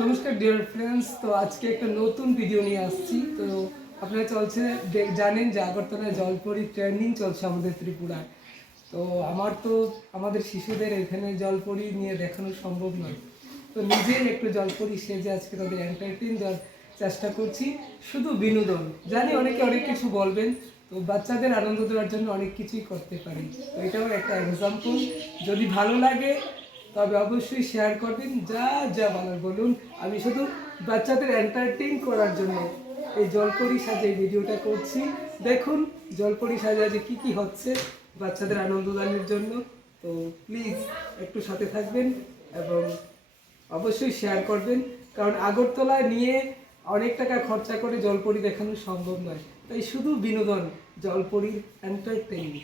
নমস্কার dear friends, তো আজকে একটা নতুন ভিডিও নিয়ে আসছি। তো আপনারা জানেন যে আগরতলায় জলপরি ট্রেন্ডিং চলছে আমাদের ত্রিপুরায়। তো আমাদের শিশুদের এখানে জলপরি নিয়ে দেখানো সম্ভব নয়, তো নিজেই একটু জলপরি সেজে আজকে তাদের এন্টারটেইন দেওয়ার চেষ্টা করছি, শুধু বিনোদন। জানি অনেকে অনেক কিছু বলবেন, তো বাচ্চাদের আনন্দ দেওয়ার জন্য অনেক কিছুই করতে পারি। তো এটাও একটা এক্সাম্পল। যদি ভালো লাগে তবে অবশ্যই শেয়ার করবেন, যা যা বলার বলুন। আমি শুধু বাচ্চাদের এন্টারটেইন করার জন্য এই জলপরি সাজে এই ভিডিওটা করছি। দেখুন জলপরি সাজে যে কী কী হচ্ছে বাচ্চাদের আনন্দ দানের জন্য। তো প্লিজ একটু সাথে থাকবেন এবং অবশ্যই শেয়ার করবেন, কারণ আগরতলায় নিয়ে অনেক টাকা খরচা করে জলপরি দেখানো সম্ভব নয়। তাই শুধু বিনোদন, জলপরির এন্টারটেইন।